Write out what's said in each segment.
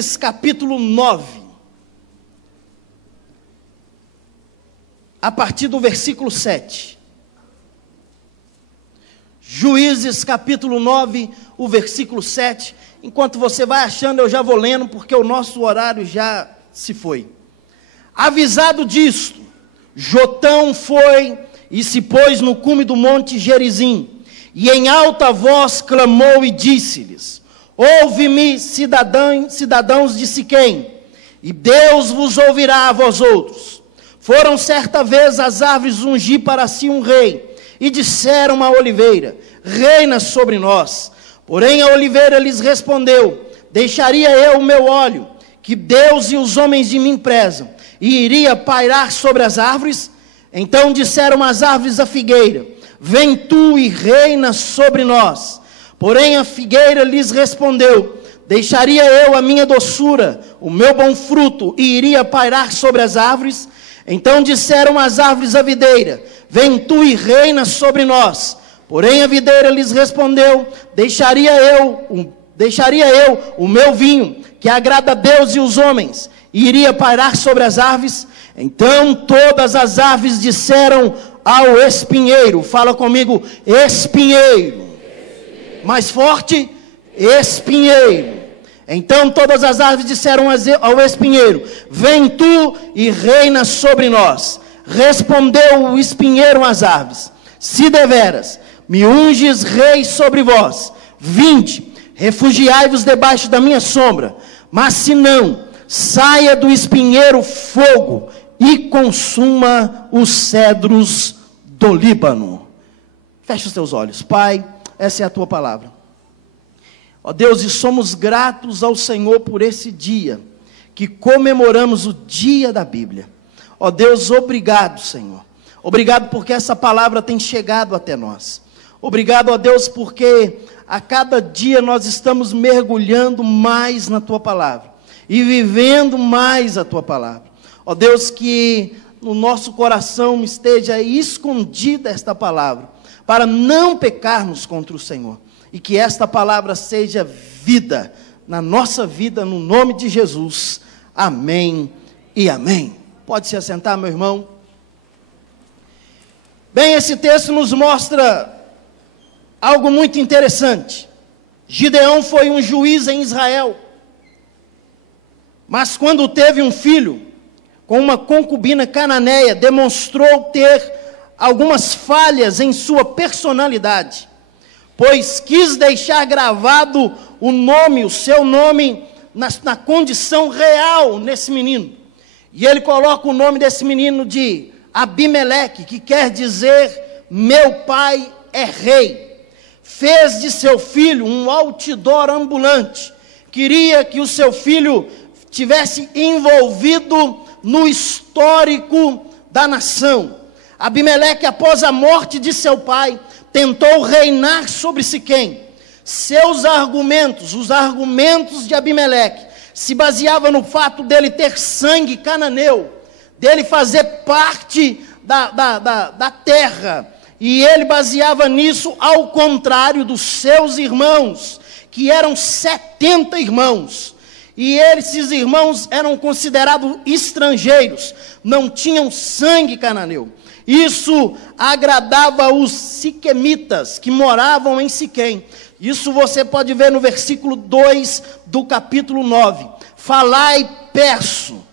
Juízes capítulo 9, a partir do versículo 7. Juízes capítulo 9, o versículo 7. Enquanto você vai achando, eu já vou lendo, porque o nosso horário já se foi. Avisado disto, Jotão foi e se pôs no cume do monte Gerizim, e em alta voz clamou e disse-lhes: ouve-me, cidadãos de Siquém, e Deus vos ouvirá a vós outros. Foram certa vez as árvores ungir para si um rei, e disseram à oliveira: reina sobre nós. Porém a oliveira lhes respondeu: deixaria eu o meu óleo, que Deus e os homens de mim prezam, e iria pairar sobre as árvores? Então disseram as árvores à figueira: vem tu e reina sobre nós. Porém a figueira lhes respondeu: deixaria eu a minha doçura, o meu bom fruto, e iria pairar sobre as árvores? Então disseram as árvores à videira: vem tu e reina sobre nós. Porém a videira lhes respondeu: deixaria eu o meu vinho, que agrada a Deus e os homens, e iria pairar sobre as árvores? Então todas as árvores disseram ao espinheiro, fala comigo, espinheiro. Mais forte, espinheiro. Então todas as árvores disseram ao espinheiro: vem tu e reina sobre nós. Respondeu o espinheiro às árvores: se deveras me unges rei sobre vós, vinde, refugiai-vos debaixo da minha sombra. Mas se não, saia do espinheiro fogo e consuma os cedros do Líbano. Feche os teus olhos. Pai, essa é a tua palavra. Ó Deus, e somos gratos ao Senhor por esse dia, que comemoramos o dia da Bíblia. Ó Deus, obrigado, Senhor. Obrigado porque essa palavra tem chegado até nós. Obrigado, ó Deus, porque a cada dia nós estamos mergulhando mais na tua palavra e vivendo mais a tua palavra. Ó Deus, que no nosso coração esteja escondida esta palavra, para não pecarmos contra o Senhor. E que esta palavra seja vida na nossa vida, no nome de Jesus. Amém e amém. Pode se assentar, meu irmão. Bem, esse texto nos mostra algo muito interessante. Gideão foi um juiz em Israel, mas quando teve um filho com uma concubina cananeia, demonstrou ter algumas falhas em sua personalidade, pois quis deixar gravado o seu nome, na condição real nesse menino. E ele coloca o nome desse menino de Abimeleque, que quer dizer, meu pai é rei. Fez de seu filho um outdoor ambulante. Queria que o seu filho tivesse envolvido no histórico da nação. Abimeleque, após a morte de seu pai, tentou reinar sobre Siquém. Seus argumentos, os argumentos de Abimeleque, se baseavam no fato dele ter sangue cananeu, dele fazer parte da terra, e ele baseava nisso ao contrário dos seus irmãos, que eram 70 irmãos, e esses irmãos eram considerados estrangeiros, não tinham sangue cananeu. Isso agradava os siquemitas, que moravam em Siquém. Isso você pode ver no versículo 2 do capítulo 9. Falai, peço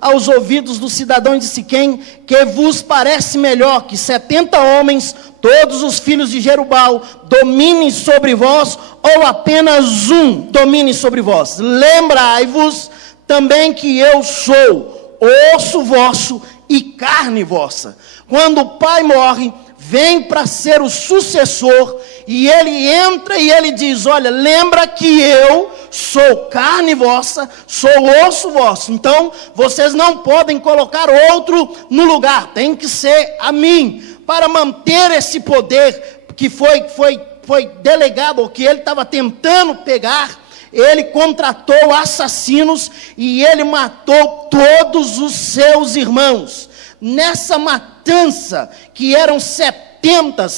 aos ouvidos dos cidadãos de Siquém, que vos parece melhor que 70 homens, todos os filhos de Jerubal, dominem sobre vós, ou apenas um domine sobre vós. Lembrai-vos também que eu sou osso vosso e carne vossa. Quando o pai morre, vem para ser o sucessor, e ele entra e ele diz: olha, lembra que eu sou carne vossa, sou osso vosso, então vocês não podem colocar outro no lugar, tem que ser a mim, para manter esse poder que foi delegado, ou que ele estava tentando pegar. Ele contratou assassinos e ele matou todos os seus irmãos. Nessa matança, que eram 70,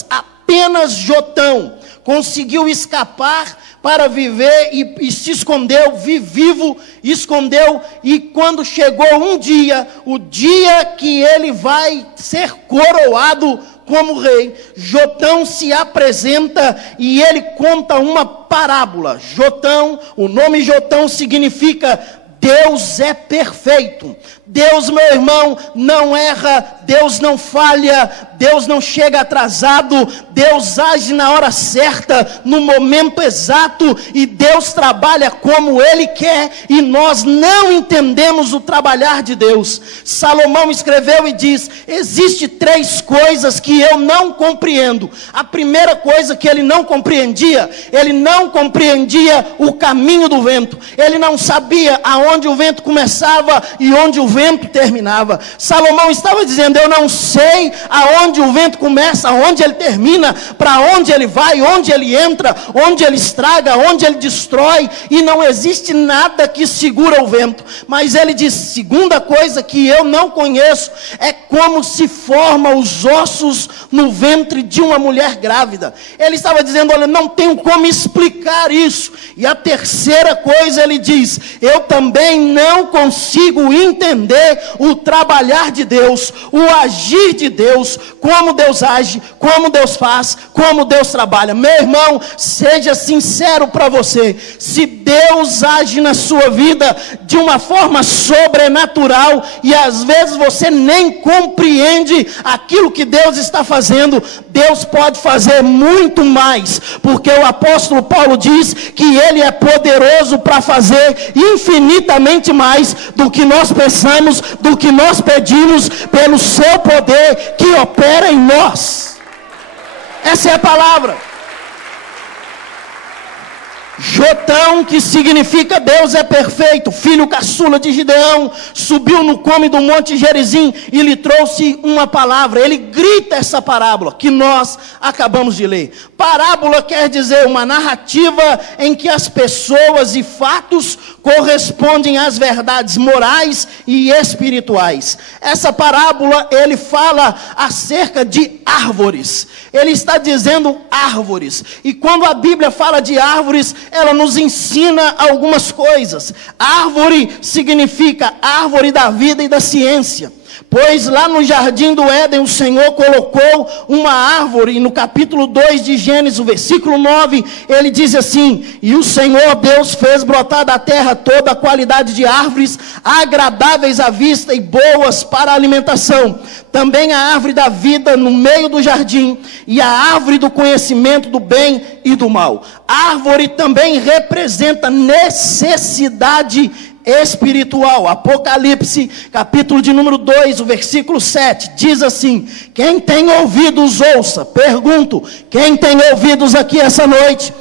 Apenas Jotão conseguiu escapar para viver e se escondeu, vivo, escondeu, e quando chegou um dia, o dia que ele vai ser coroado como rei, Jotão se apresenta e ele conta uma parábola. Jotão, o nome Jotão significa Deus é perfeito. Deus, meu irmão, não erra, Deus não falha, Deus não chega atrasado, Deus age na hora certa, no momento exato, e Deus trabalha como Ele quer, e nós não entendemos o trabalhar de Deus. Salomão escreveu e diz: existe 3 coisas que eu não compreendo. A primeira coisa que ele não compreendia o caminho do vento. Ele não sabia aonde o vento começava e onde o vento terminava. Salomão estava dizendo: eu não sei aonde o vento começa, aonde ele termina, para onde ele vai, onde ele entra, onde ele estraga, onde ele destrói, e não existe nada que segura o vento. Mas ele diz: segunda coisa que eu não conheço é como se formam os ossos no ventre de uma mulher grávida. Ele estava dizendo: olha, não tenho como explicar isso. E a terceira coisa ele diz: eu também não consigo entender o trabalhar de Deus, o agir de Deus, como Deus age, como Deus faz, como Deus trabalha. Meu irmão, seja sincero para você: se Deus age na sua vida de uma forma sobrenatural, e às vezes você nem compreende aquilo que Deus está fazendo, Deus pode fazer muito mais, porque o apóstolo Paulo diz que Ele é poderoso para fazer infinitamente mais do que nós pensamos, do que nós pedimos, pelo seu poder que opera em nós. Essa é a palavra. Jotão, que significa Deus é perfeito, filho caçula de Gideão, subiu no cume do monte Gerizim e lhe trouxe uma palavra. Ele grita essa parábola que nós acabamos de ler. Parábola quer dizer uma narrativa em que as pessoas e fatos correspondem às verdades morais e espirituais. Essa parábola, ele fala acerca de árvores. Ele está dizendo árvores. E quando a Bíblia fala de árvores, ela nos ensina algumas coisas. Árvore significa árvore da vida e da ciência. Pois lá no jardim do Éden o Senhor colocou uma árvore, e no capítulo 2 de Gênesis, o versículo 9, ele diz assim: e o Senhor Deus fez brotar da terra toda a qualidade de árvores, agradáveis à vista e boas para a alimentação. Também a árvore da vida no meio do jardim, e a árvore do conhecimento do bem e do mal. Árvore também representa necessidade espiritual. Apocalipse, capítulo de número 2, o versículo 7, diz assim: quem tem ouvidos ouça. Pergunto: quem tem ouvidos aqui essa noite?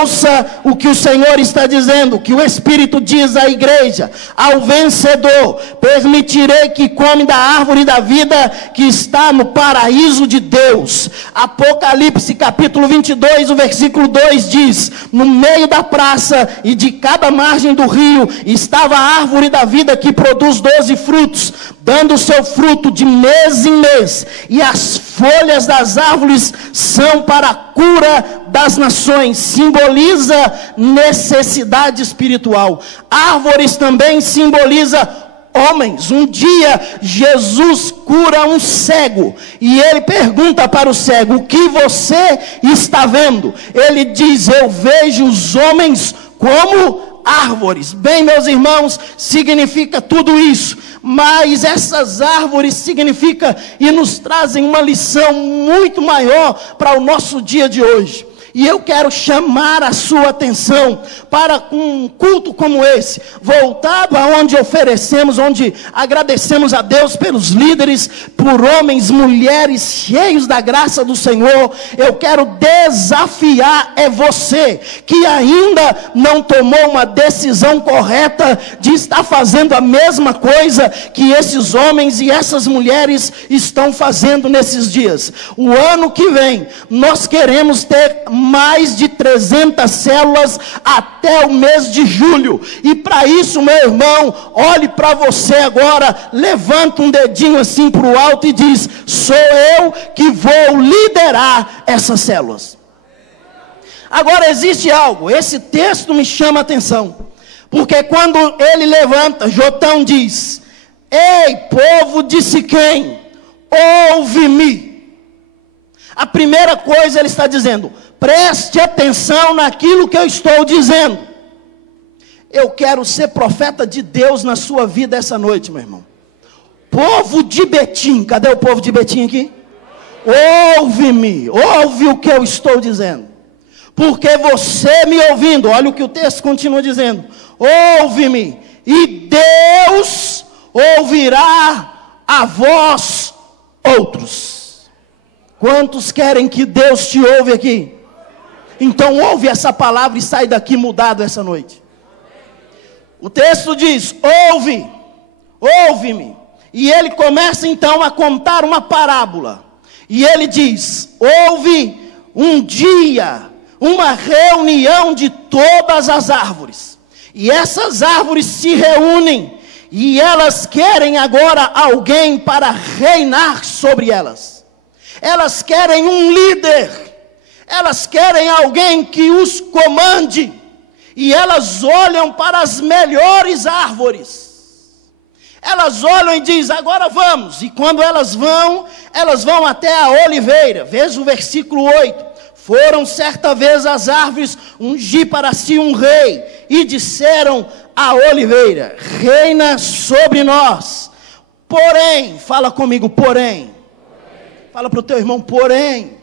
Ouça o que o Senhor está dizendo, que o Espírito diz à igreja: ao vencedor permitirei que come da árvore da vida que está no paraíso de Deus. Apocalipse capítulo 22, o versículo 2 diz: no meio da praça e de cada margem do rio estava a árvore da vida que produz 12 frutos, dando o seu fruto de mês em mês, e as folhas das árvores são para a cura das nações. Simboliza necessidade espiritual. Árvores também simboliza homens. Um dia Jesus cura um cego e ele pergunta para o cego: o que você está vendo? Ele diz: eu vejo os homens como árvores. Bem, meus irmãos, significa tudo isso, mas essas árvores significam e nos trazem uma lição muito maior para o nosso dia de hoje. E eu quero chamar a sua atenção para um culto como esse, voltado aonde oferecemos, onde agradecemos a Deus pelos líderes, por homens, mulheres cheios da graça do Senhor. Eu quero desafiar você que ainda não tomou uma decisão correta de estar fazendo a mesma coisa que esses homens e essas mulheres estão fazendo nesses dias. O ano que vem nós queremos ter mais de 300 células até o mês de julho. E para isso, meu irmão, olhe para você agora, levanta um dedinho assim para o alto e diz: sou eu que vou liderar essas células. Agora existe algo, esse texto me chama a atenção, porque quando ele levanta, Jotão diz: ei, povo de Siquém, ouve-me. A primeira coisa ele está dizendo: preste atenção naquilo que eu estou dizendo. Eu quero ser profeta de Deus na sua vida essa noite, meu irmão. Povo de Betim, cadê o povo de Betim aqui? Ouve-me, ouve o que eu estou dizendo. Porque você me ouvindo, olha o que o texto continua dizendo: ouve-me, e Deus ouvirá a vós outros. Quantos querem que Deus te ouve aqui? Então ouve essa palavra e sai daqui mudado essa noite. O texto diz: ouve-me. E ele começa então a contar uma parábola. E ele diz: houve um dia uma reunião de todas as árvores. E essas árvores se reúnem. E elas querem agora alguém para reinar sobre elas. Elas querem um líder. Elas querem alguém que os comande. E elas olham para as melhores árvores. Elas olham e dizem: agora vamos. E quando elas vão até a oliveira. Veja o versículo 8. Foram certa vez as árvores ungir para si um rei, e disseram à oliveira: reina sobre nós. Porém, fala comigo, porém. Fala para o teu irmão, porém.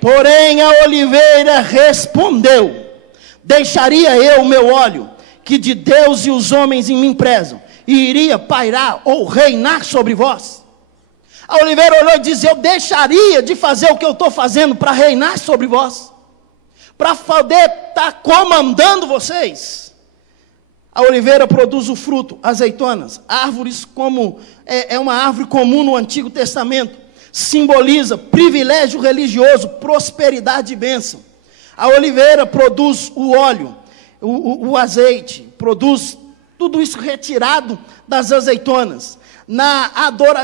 Porém a oliveira respondeu: deixaria eu o meu óleo, que de Deus e os homens em mim prezam, e iria pairar ou reinar sobre vós? A oliveira olhou e disse: eu deixaria de fazer o que eu estou fazendo para reinar sobre vós, para poder estar comandando vocês. A oliveira produz o fruto, azeitonas, árvores como, é uma árvore comum no Antigo Testamento, simboliza privilégio religioso, prosperidade e bênção. A oliveira produz o óleo, o azeite, produz tudo isso retirado das azeitonas.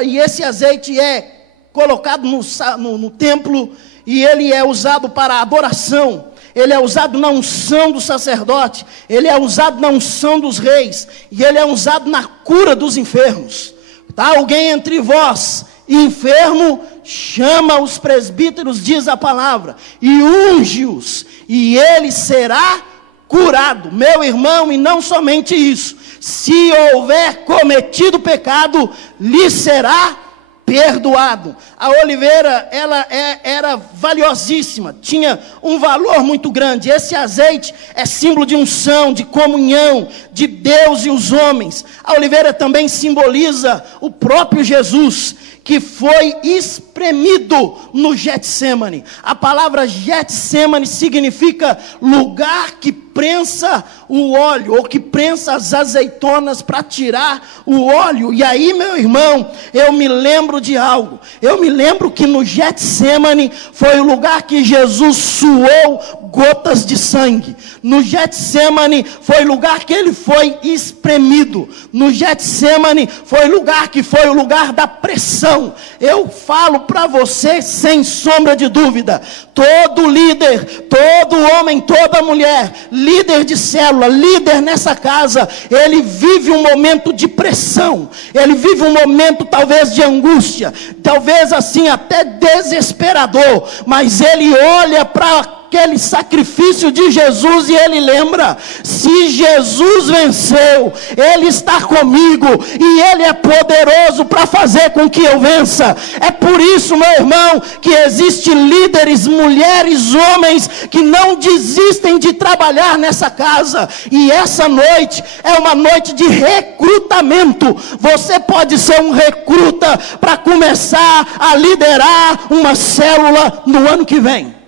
E esse azeite é colocado no templo, e ele é usado para adoração, ele é usado na unção do sacerdote, ele é usado na unção dos reis, e ele é usado na cura dos enfermos. Está alguém entre vós enfermo? Chama os presbíteros, diz a palavra, e unge-os, e ele será curado. Meu irmão, e não somente isso, se houver cometido pecado, lhe será perdoado. A oliveira, ela era valiosíssima, tinha um valor muito grande. Esse azeite é símbolo de unção, de comunhão, de Deus e os homens. A oliveira também simboliza o próprio Jesus, que foi espremido no Getsemane. A palavra Getsemane significa lugar que prensa o óleo, ou que prensa as azeitonas para tirar o óleo. E aí, meu irmão, eu me lembro de algo. Eu me lembro que no Getsemane foi o lugar que Jesus suou gotas de sangue. No Getsemane foi o lugar que ele foi espremido. No Getsemane foi o lugar que foi o lugar da pressão. Eu falo para você sem sombra de dúvida, todo líder, todo homem, toda mulher, líder de célula, líder nessa casa, ele vive um momento de pressão, ele vive um momento talvez de angústia, talvez assim até desesperador, mas ele olha para aquele sacrifício de Jesus e ele lembra: se Jesus venceu, ele está comigo, e ele é poderoso para fazer com que eu vença. É por isso, meu irmão, que existem líderes, mulheres, homens, que não desistem de trabalhar nessa casa, e essa noite é uma noite de recrutamento. Você pode ser um recruta para começar a liderar uma célula no ano que vem.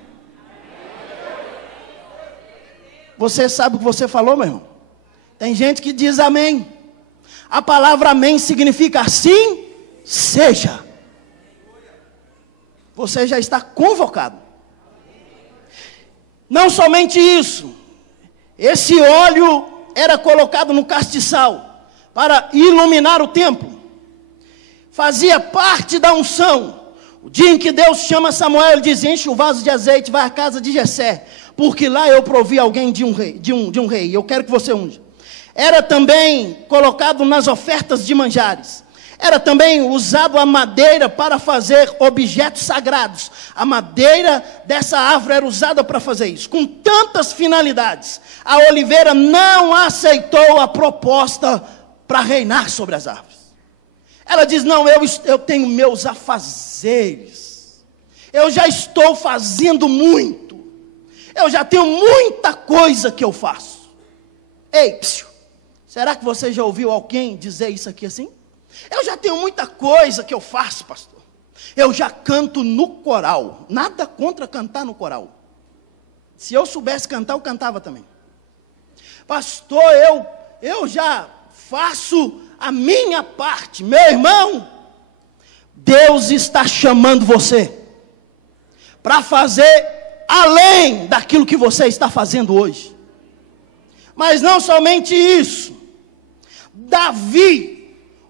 Você sabe o que você falou, meu irmão? Tem gente que diz amém. A palavra amém significa assim seja. Você já está convocado. Não somente isso, esse óleo era colocado no castiçal para iluminar o templo. Fazia parte da unção. O dia em que Deus chama Samuel, ele diz: enche o vaso de azeite, vai à casa de Jessé, porque lá eu provi alguém de um rei, eu quero que você unja. Era também colocado nas ofertas de manjares. Era também usado a madeira para fazer objetos sagrados. A madeira dessa árvore era usada para fazer isso, com tantas finalidades. A oliveira não aceitou a proposta para reinar sobre as árvores. Ela diz: não, eu tenho meus afazeres, eu já estou fazendo muito, eu já tenho muita coisa que eu faço. Ei, psiu, será que você já ouviu alguém dizer isso aqui assim? Eu já tenho muita coisa que eu faço, pastor. Eu já canto no coral. Nada contra cantar no coral. Se eu soubesse cantar, eu cantava também. Pastor, eu já faço a minha parte. Meu irmão, Deus está chamando você para fazer além daquilo que você está fazendo hoje. Mas não somente isso. Davi,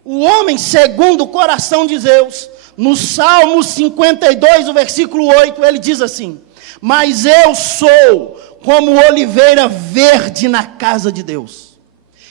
o homem segundo o coração de Deus, no Salmo 52, o versículo 8, ele diz assim: mas eu sou como oliveira verde na casa de Deus.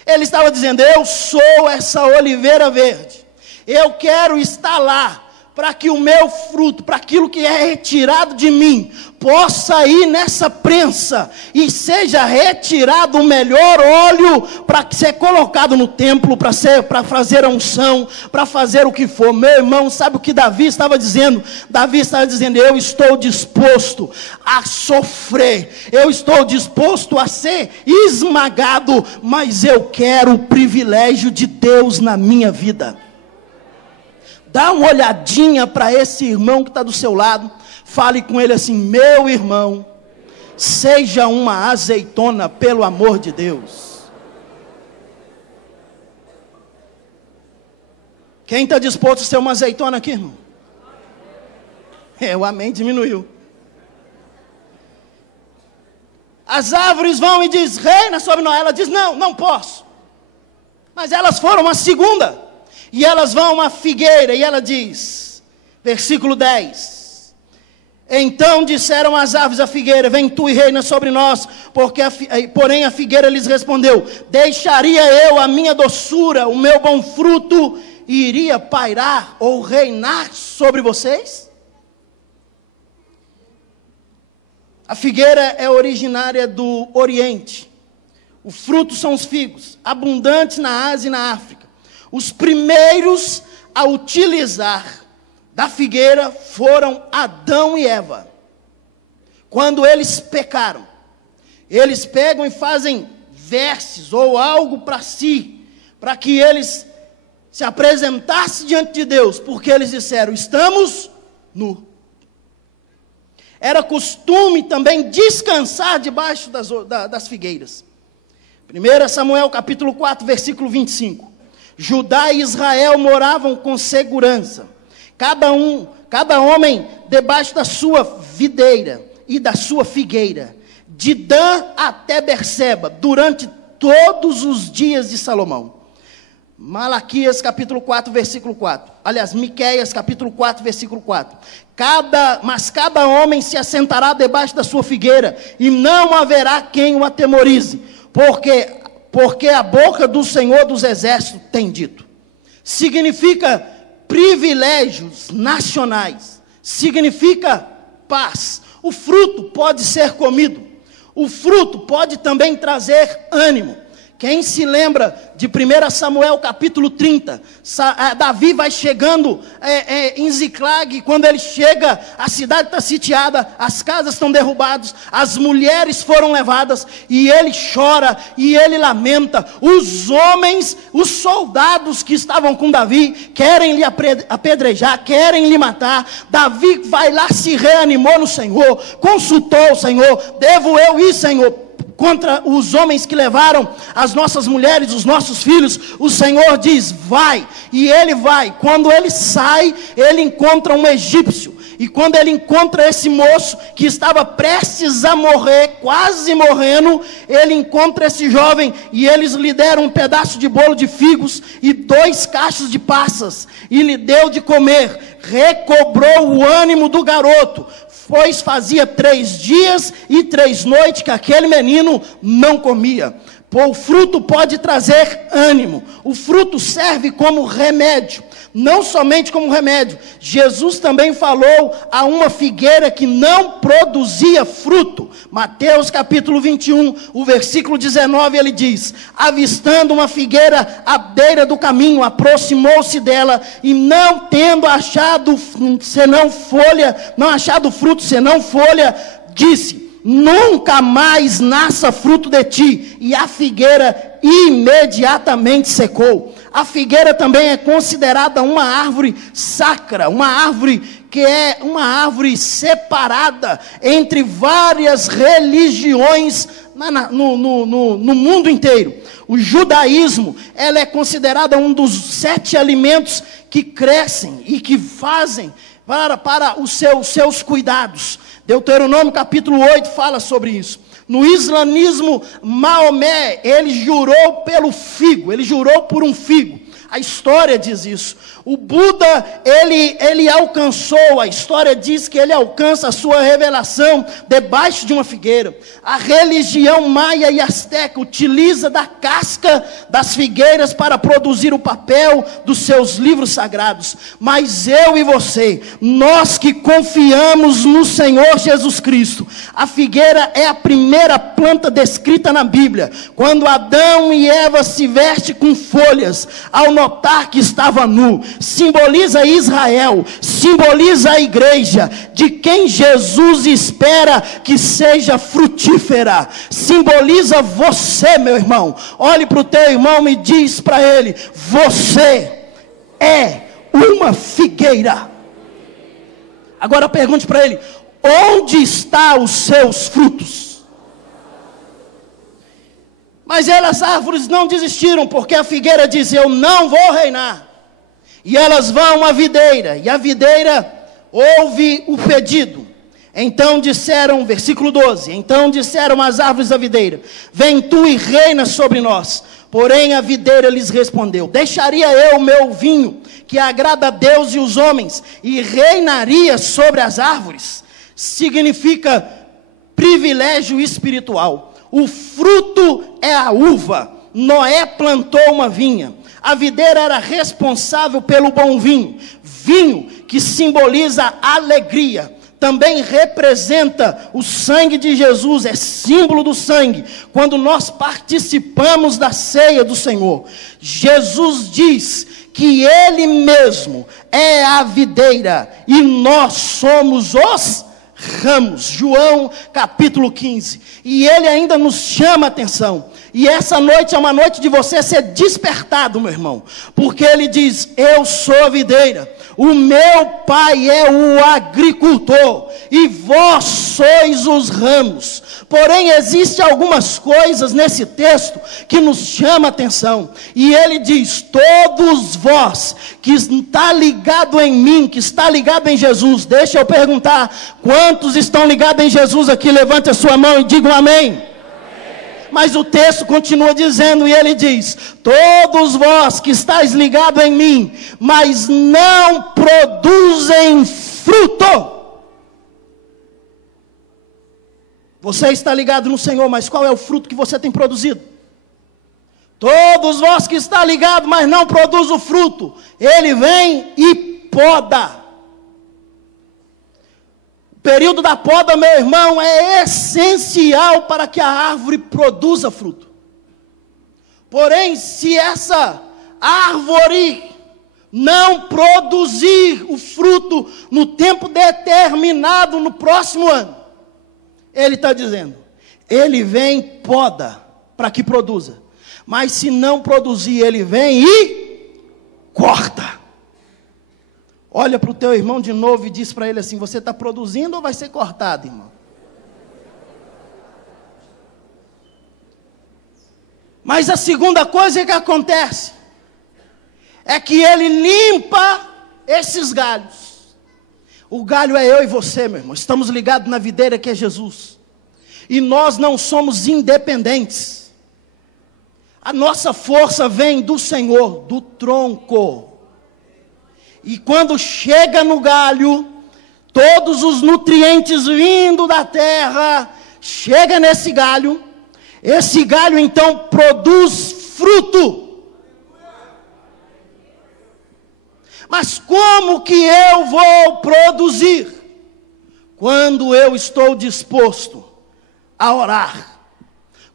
Ele estava dizendo: eu sou essa oliveira verde, eu quero estar lá, para que o meu fruto, para aquilo que é retirado de mim, possa ir nessa prensa, e seja retirado o melhor óleo, para ser colocado no templo, para fazer a unção, para fazer o que for. Meu irmão, sabe o que Davi estava dizendo? Davi estava dizendo: eu estou disposto a sofrer, eu estou disposto a ser esmagado, mas eu quero o privilégio de Deus na minha vida. Dá uma olhadinha para esse irmão que está do seu lado. Fale com ele assim: meu irmão, seja uma azeitona pelo amor de Deus. Quem está disposto a ser uma azeitona aqui, irmão? O amém diminuiu. As árvores vão e diz: reina sobre nós. Ela diz: não posso. Mas elas foram uma segunda. E elas vão a uma figueira, e ela diz, versículo 10: então disseram as árvores à figueira: vem tu e reina sobre nós. Porém a figueira lhes respondeu: deixaria eu a minha doçura, o meu bom fruto, e iria pairar ou reinar sobre vocês? A figueira é originária do Oriente. O fruto são os figos, abundantes na Ásia e na África. Os primeiros a utilizar da figueira foram Adão e Eva. Quando eles pecaram, eles pegam e fazem vestes ou algo para si, para que eles se apresentassem diante de Deus, porque eles disseram: estamos nus. Era costume também descansar debaixo das figueiras. 1 Samuel capítulo 4, versículo 25. Judá e Israel moravam com segurança, cada homem debaixo da sua videira e da sua figueira, de Dan até Berseba, durante todos os dias de Salomão. Malaquias capítulo 4, versículo 4. Aliás, Miqueias capítulo 4, versículo 4. Mas cada homem se assentará debaixo da sua figueira, e não haverá quem o atemorize, porque a boca do Senhor dos Exércitos tem dito. Significa privilégios nacionais, significa paz. O fruto pode ser comido, o fruto pode também trazer ânimo. Quem se lembra de 1 Samuel capítulo 30, Davi vai chegando em Ziclag. Quando ele chega, a cidade está sitiada, as casas estão derrubadas, as mulheres foram levadas, e ele chora, e ele lamenta. Os homens, os soldados que estavam com Davi, querem lhe apedrejar, querem lhe matar. Davi vai lá, se reanimou no Senhor, consultou o Senhor: devo eu ir, Senhor, contra os homens que levaram as nossas mulheres, os nossos filhos, o Senhor diz, vai, e ele vai. Quando ele sai, ele encontra um egípcio, e quando ele encontra esse moço, que estava prestes a morrer, quase morrendo, ele encontra esse jovem, e eles lhe deram um pedaço de bolo de figos, e 2 cachos de passas, e lhe deu de comer, recobrou o ânimo do garoto, pois fazia 3 dias e 3 noites que aquele menino não comia. O fruto pode trazer ânimo, o fruto serve como remédio, não somente como remédio. Jesus também falou a uma figueira que não produzia fruto. Mateus capítulo 21, o versículo 19, ele diz, avistando uma figueira à beira do caminho, aproximou-se dela, e não tendo achado senão folha, não achado fruto senão folha, disse, nunca mais nasça fruto de ti. E a figueira imediatamente secou. A figueira também é considerada uma árvore sacra, uma árvore que é uma árvore separada entre várias religiões no mundo inteiro. O judaísmo, ela é considerada um dos 7 alimentos que crescem e que fazem para os seus cuidados. Deuteronômio capítulo 8 fala sobre isso. No islamismo, Maomé, ele jurou pelo figo, ele jurou por um figo. A história diz isso. O Buda, ele alcançou, a história diz que ele alcança a sua revelação debaixo de uma figueira. A religião maia e asteca utiliza da casca das figueiras para produzir o papel dos seus livros sagrados. Mas eu e você, nós que confiamos no Senhor Jesus Cristo, a figueira é a primeira planta descrita na Bíblia. Quando Adão e Eva se vestem com folhas, ao notar que estava nu, simboliza Israel, simboliza a igreja, de quem Jesus espera que seja frutífera, simboliza você, meu irmão. Olhe para o teu irmão e diz para ele, você é uma figueira. Agora pergunte para ele, onde estão os seus frutos? Mas as árvores não desistiram, porque a figueira diz, eu não vou reinar. E elas vão à videira, e a videira ouve o pedido. Então disseram, versículo 12, então disseram as árvores da videira, vem tu e reina sobre nós. Porém a videira lhes respondeu, deixaria eu o meu vinho, que agrada a Deus e os homens, e reinaria sobre as árvores? Significa privilégio espiritual. O fruto é a uva. Noé plantou uma vinha. A videira era responsável pelo bom vinho. Vinho que simboliza alegria. Também representa o sangue de Jesus, é símbolo do sangue. Quando nós participamos da ceia do Senhor, Jesus diz que Ele mesmo é a videira e nós somos os ramos. João capítulo 15. E Ele ainda nos chama a atenção. E essa noite é uma noite de você ser despertado, meu irmão. Porque Ele diz, eu sou a videira, o meu Pai é o agricultor, e vós sois os ramos. Porém, existem algumas coisas nesse texto que nos chama a atenção. E Ele diz, todos vós que está ligado em mim, que está ligado em Jesus. Deixa eu perguntar, quantos estão ligados em Jesus aqui? Levante a sua mão e digam amém. Mas o texto continua dizendo, e ele diz, todos vós que estáis ligados em mim, mas não produzem fruto. Você está ligado no Senhor, mas qual é o fruto que você tem produzido? Todos vós que está ligado, mas não produz o fruto, Ele vem e poda. O período da poda, meu irmão, é essencial para que a árvore produza fruto. Porém, se essa árvore não produzir o fruto no tempo determinado no próximo ano, Ele está dizendo, Ele vem e poda para que produza. Mas se não produzir, Ele vem e corta. Olha para o teu irmão de novo e diz para ele assim, você está produzindo ou vai ser cortado, irmão? Mas a segunda coisa que acontece é que ele limpa esses galhos. O galho é eu e você, meu irmão. Estamos ligados na videira que é Jesus. E nós não somos independentes. A nossa força vem do Senhor, do tronco. E quando chega no galho, todos os nutrientes vindo da terra, chega nesse galho. Esse galho então produz fruto. Mas como que eu vou produzir? Quando eu estou disposto a orar.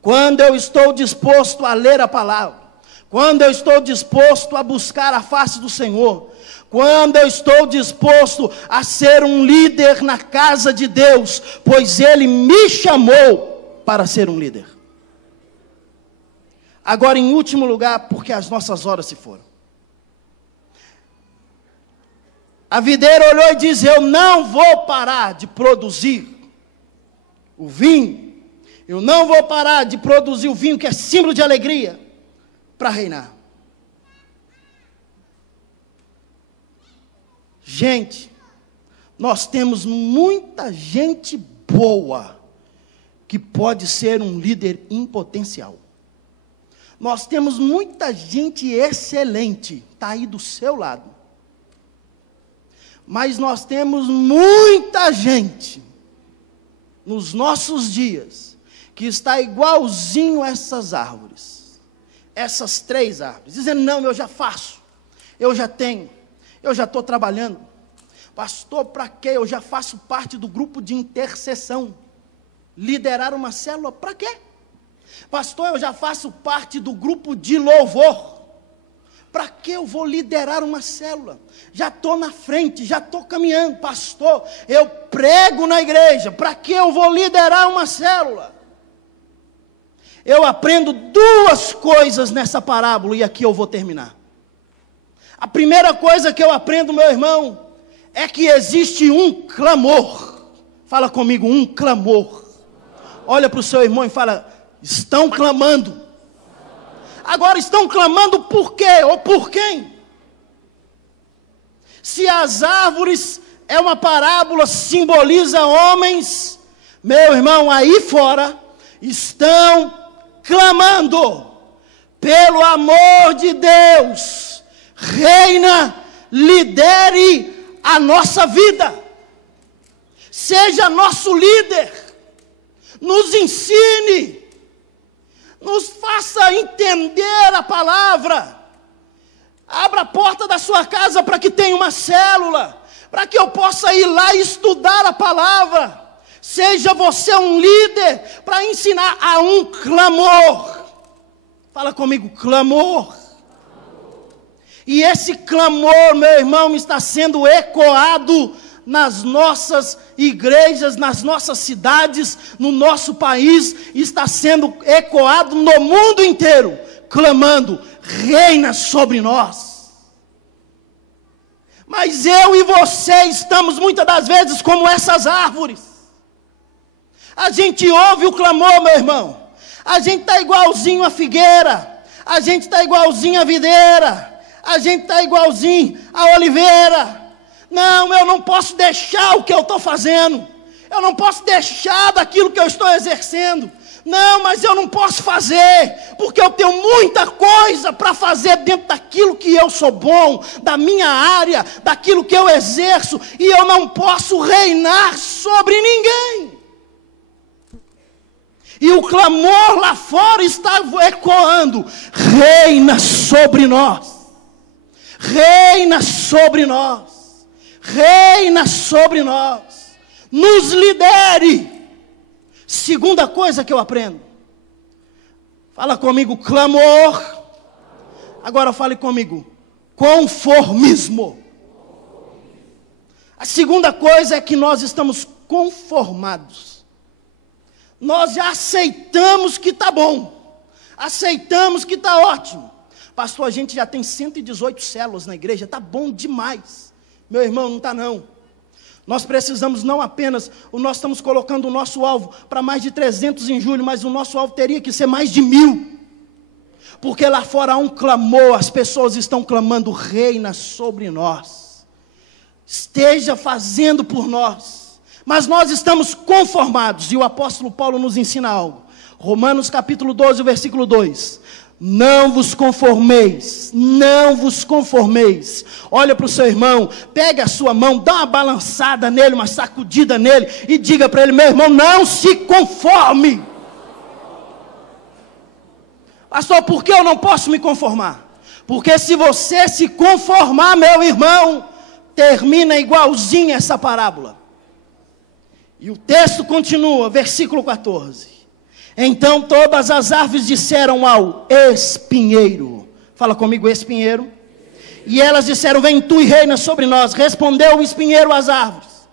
Quando eu estou disposto a ler a palavra. Quando eu estou disposto a buscar a face do Senhor. Quando eu estou disposto a ser um líder na casa de Deus. Pois Ele me chamou para ser um líder. Agora, em último lugar, porque as nossas horas se foram. A videira olhou e disse: eu não vou parar de produzir o vinho. Eu não vou parar de produzir o vinho que é símbolo de alegria para reinar. Gente, nós temos muita gente boa que pode ser um líder em potencial. Nós temos muita gente excelente, está aí do seu lado. Mas nós temos muita gente, nos nossos dias, que está igualzinho a essas árvores. Essas 3 árvores. Dizendo: não, eu já faço, eu já tenho, eu já estou trabalhando. Pastor, para quê? Eu já faço parte do grupo de intercessão. Liderar uma célula, para quê? Pastor, eu já faço parte do grupo de louvor. Para que eu vou liderar uma célula? Já estou na frente, já estou caminhando. Pastor, eu prego na igreja. Para que eu vou liderar uma célula? Eu aprendo 2 coisas nessa parábola e aqui eu vou terminar. A primeira coisa que eu aprendo, meu irmão, é que existe um clamor. Fala comigo, um clamor. Olha para o seu irmão e fala: estão clamando. Agora, estão clamando por quê? Ou por quem? Se as árvores é uma parábola, simboliza homens, meu irmão, aí fora, estão clamando, pelo amor de Deus, reina, lidere a nossa vida, seja nosso líder, nos ensine, nos faça entender a palavra. Abra a porta da sua casa para que tenha uma célula, para que eu possa ir lá e estudar a palavra. Seja você um líder para ensinar a um clamor. Fala comigo, clamor. E esse clamor, meu irmão, está sendo ecoado nas nossas igrejas, nas nossas cidades, no nosso país, está sendo ecoado no mundo inteiro, clamando: reina sobre nós. Mas eu e você estamos muitas das vezes como essas árvores. A gente ouve o clamor, meu irmão, a gente está igualzinho a figueira, a gente está igualzinho a videira, a gente está igualzinho a oliveira. Não, eu não posso deixar o que eu estou fazendo. Eu não posso deixar daquilo que eu estou exercendo. Não, mas eu não posso fazer, porque eu tenho muita coisa para fazer dentro daquilo que eu sou bom, da minha área, daquilo que eu exerço, e eu não posso reinar sobre ninguém. E o clamor lá fora está ecoando: reina sobre nós. Reina sobre nós. Reina sobre nós, nos lidere. Segunda coisa que eu aprendo, fala comigo, clamor. Agora fale comigo, conformismo. A segunda coisa é que nós estamos conformados. Nós já aceitamos que está bom, aceitamos que está ótimo. Pastor, a gente já tem 118 células na igreja, está bom demais. Meu irmão, não está não. Nós precisamos não apenas, nós estamos colocando o nosso alvo para mais de 300 em julho, mas o nosso alvo teria que ser mais de 1000. Porque lá fora há um clamor, as pessoas estão clamando: reina sobre nós, esteja fazendo por nós. Mas nós estamos conformados, e o apóstolo Paulo nos ensina algo. Romanos capítulo 12, versículo 2. Não vos conformeis, não vos conformeis. Olha para o seu irmão, pega a sua mão, dá uma balançada nele, uma sacudida nele, e diga para ele: meu irmão, não se conforme. Pastor, por que eu não posso me conformar? Porque se você se conformar, meu irmão, termina igualzinho essa parábola. E o texto continua, versículo 14. Então todas as árvores disseram ao espinheiro, fala comigo, espinheiro. E elas disseram: vem tu e reina sobre nós. Respondeu o espinheiro às árvores: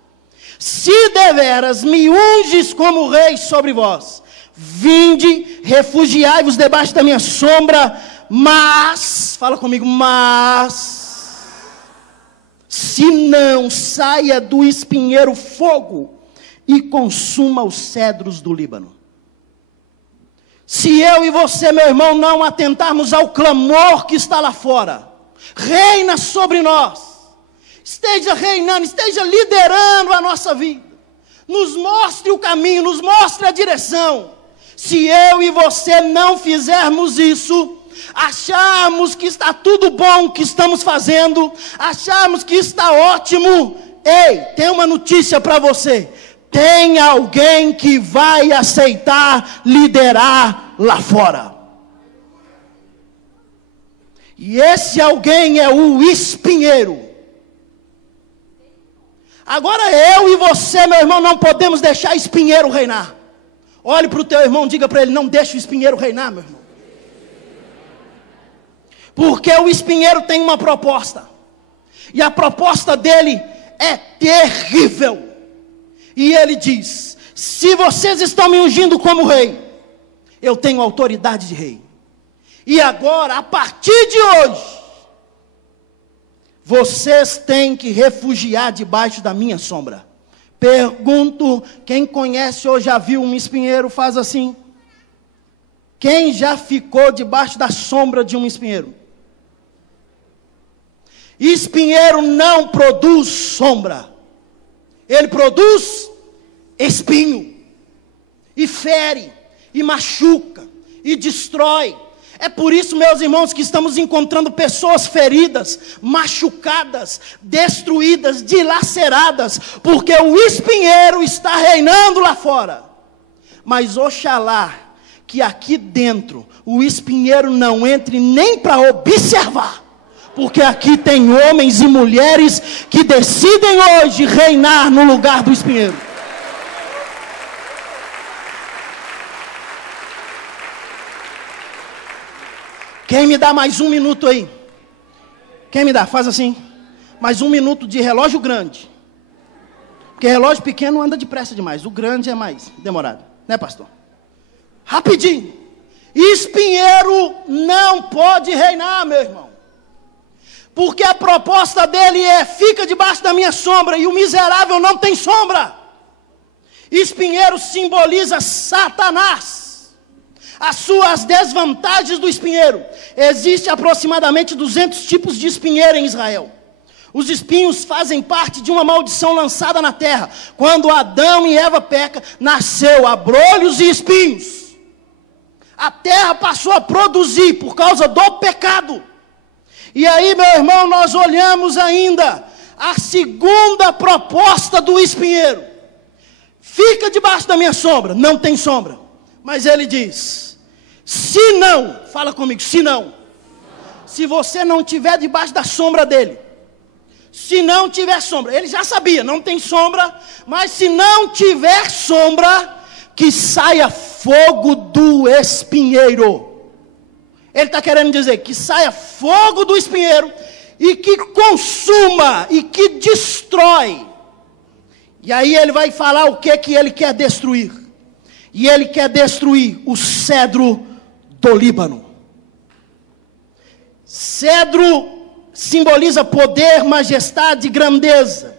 se deveras me unges como rei sobre vós, vinde, refugiai-vos debaixo da minha sombra. Mas, fala comigo, mas, se não, saia do espinheiro fogo e consuma os cedros do Líbano. Se eu e você, meu irmão, não atentarmos ao clamor que está lá fora, reina sobre nós, esteja reinando, esteja liderando a nossa vida, nos mostre o caminho, nos mostre a direção. Se eu e você não fizermos isso, acharmos que está tudo bom o que estamos fazendo, acharmos que está ótimo, ei, tem uma notícia para você: tem alguém que vai aceitar liderar lá fora. E esse alguém é o espinheiro. Agora eu e você, meu irmão, não podemos deixar espinheiro reinar. Olhe para o teu irmão, diga para ele: não deixe o espinheiro reinar, meu irmão. Porque o espinheiro tem uma proposta. E a proposta dele é terrível. E ele diz: se vocês estão me ungindo como rei, eu tenho autoridade de rei. E agora, a partir de hoje, vocês têm que refugiar debaixo da minha sombra. Pergunto, quem conhece ou já viu um espinheiro, faz assim. Quem já ficou debaixo da sombra de um espinheiro? Espinheiro não produz sombra. Ele produz espinho. E fere, e machuca, e destrói. É por isso, meus irmãos, que estamos encontrando pessoas feridas, machucadas, destruídas, dilaceradas, porque o espinheiro está reinando lá fora. Mas oxalá que aqui dentro o espinheiro não entre nem para observar, porque aqui tem homens e mulheres que decidem hoje reinar no lugar do espinheiro. Quem me dá mais um minuto aí? Quem me dá? Faz assim. Mais um minuto de relógio grande. Porque relógio pequeno anda depressa demais. O grande é mais demorado. Né, pastor? Rapidinho. Espinheiro não pode reinar, meu irmão. Porque a proposta dele é: fica debaixo da minha sombra. E o miserável não tem sombra. Espinheiro simboliza Satanás. As suas desvantagens do espinheiro. Existem aproximadamente 200 tipos de espinheiro em Israel. Os espinhos fazem parte de uma maldição lançada na terra. Quando Adão e Eva pecam, nasceu abrolhos e espinhos. A terra passou a produzir por causa do pecado. E aí, meu irmão, nós olhamos ainda a segunda proposta do espinheiro. Fica debaixo da minha sombra. Não tem sombra. Mas ele diz: se não, fala comigo, se não, se você não estiver debaixo da sombra dele, se não tiver sombra, ele já sabia, não tem sombra, mas se não tiver sombra, que saia fogo do espinheiro. Ele está querendo dizer que saia fogo do espinheiro e que consuma e que destrói. E aí ele vai falar o que ele quer destruir. E ele quer destruir o cedro do Líbano. Cedro simboliza poder, majestade e grandeza.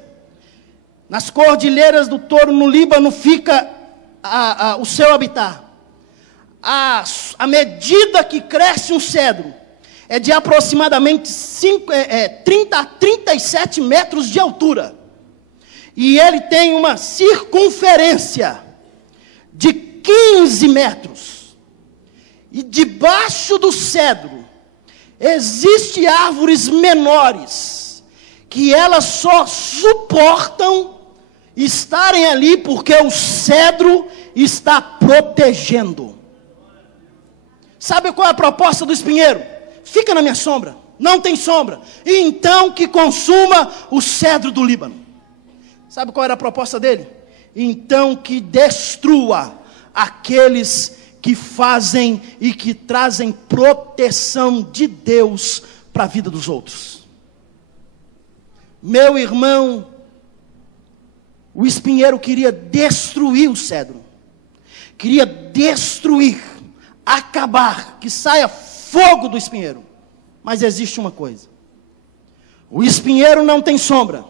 Nas cordilheiras do Touro, no Líbano, fica o seu habitat. a medida que cresce um cedro é de aproximadamente 30 a 37 metros de altura. E ele tem uma circunferência de 15 metros. E debaixo do cedro existem árvores menores, que elas só suportam estarem ali porque o cedro está protegendo. Sabe qual é a proposta do espinheiro? Fica na minha sombra, não tem sombra, e então que consuma o cedro do Líbano. Sabe qual era a proposta dele? Então que destrua aqueles que fazem e que trazem proteção de Deus para a vida dos outros. Meu irmão, o espinheiro queria destruir o cedro, queria destruir, acabar, que saia fogo do espinheiro. Mas existe uma coisa: o espinheiro não tem sombra,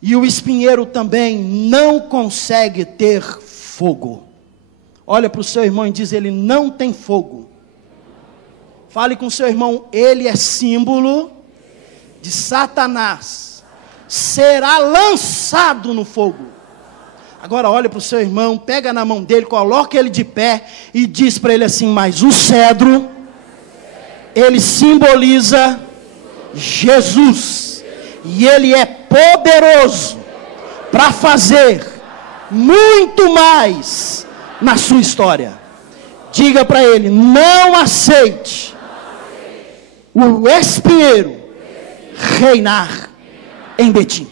e o espinheiro também não consegue ter fogo. Olha para o seu irmão e diz: ele não tem fogo. Fale com o seu irmão: ele é símbolo de Satanás, será lançado no fogo. Agora olha para o seu irmão, pega na mão dele, coloca ele de pé e diz para ele assim: mas o cedro, ele simboliza Jesus, e ele é poderoso para fazer muito mais na sua história. Diga para ele: não aceite o espinheiro reinar em Betim.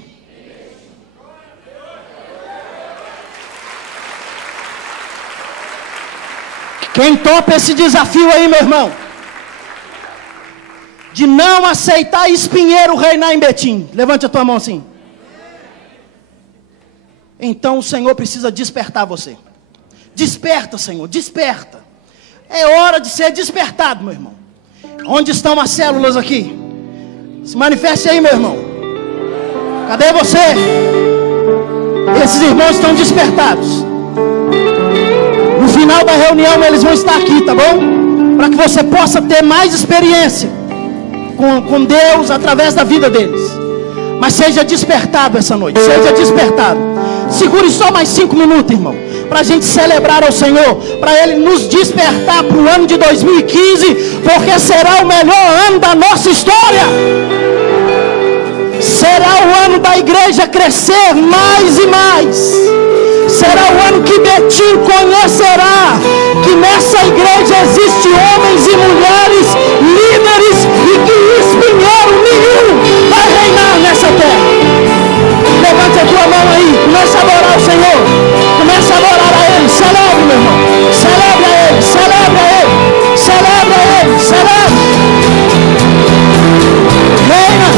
Quem topa esse desafio aí, meu irmão, de não aceitar espinheiro reinar em Betim? Levante a tua mão assim. Então o Senhor precisa despertar você. Desperta, Senhor, desperta. É hora de ser despertado, meu irmão. Onde estão as células aqui? Se manifeste aí, meu irmão. Cadê você? Esses irmãos estão despertados. No final da reunião eles vão estar aqui, tá bom? Para que você possa ter mais experiência com Deus através da vida deles. Mas seja despertado essa noite, seja despertado. Segure só mais 5 minutos, irmão, para a gente celebrar ao Senhor, para Ele nos despertar para o ano de 2015, porque será o melhor ano da nossa história. Será o ano da igreja crescer mais e mais. Será o ano que Betim conhecerá que nessa igreja existem homens e mulheres, líderes, e que espinheiro nenhum vai reinar nessa terra. Levante a tua mão aí, começa a adorar o Senhor, começa a adorar a Ele. Celebre, meu irmão, celebre a Ele, celebre a Ele, celebre a Ele, celebre. Reina.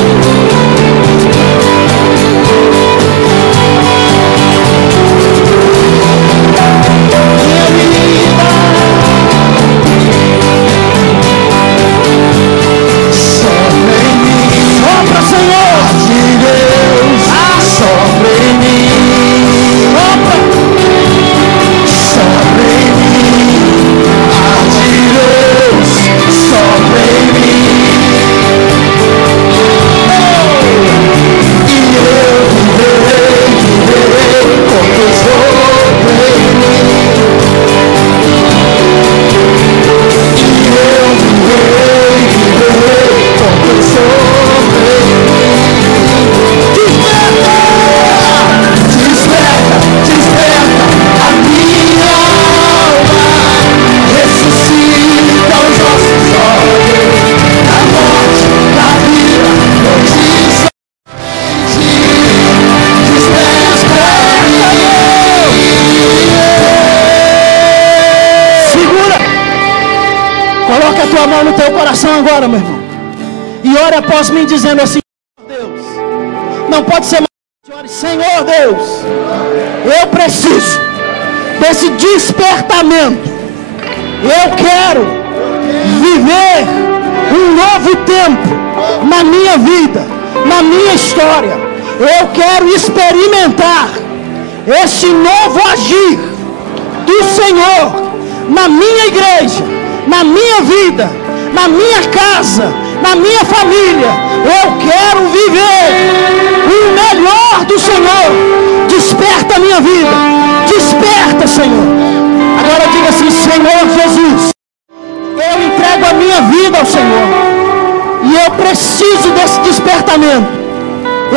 Agora, meu irmão, e ore após mim dizendo assim: Deus, não pode ser mais. Senhor Deus, eu preciso desse despertamento. Eu quero viver um novo tempo na minha vida, na minha história. Eu quero experimentar esse novo agir do Senhor na minha igreja, na minha vida, na minha casa, na minha família. Eu quero viver o melhor do Senhor. Desperta a minha vida, desperta, Senhor. Agora diga assim: Senhor Jesus, eu entrego a minha vida ao Senhor, e eu preciso desse despertamento.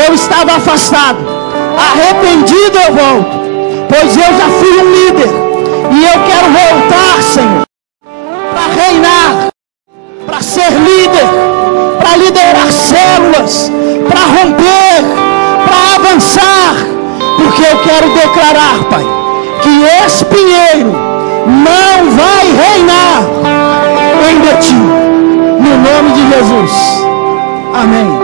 Eu estava afastado, arrependido eu volto, pois eu já fui um líder, e eu quero voltar, Senhor, para reinar, para ser líder, para liderar células, para romper, para avançar, porque eu quero declarar, Pai, que espinheiro não vai reinar em Betim, no nome de Jesus. Amém.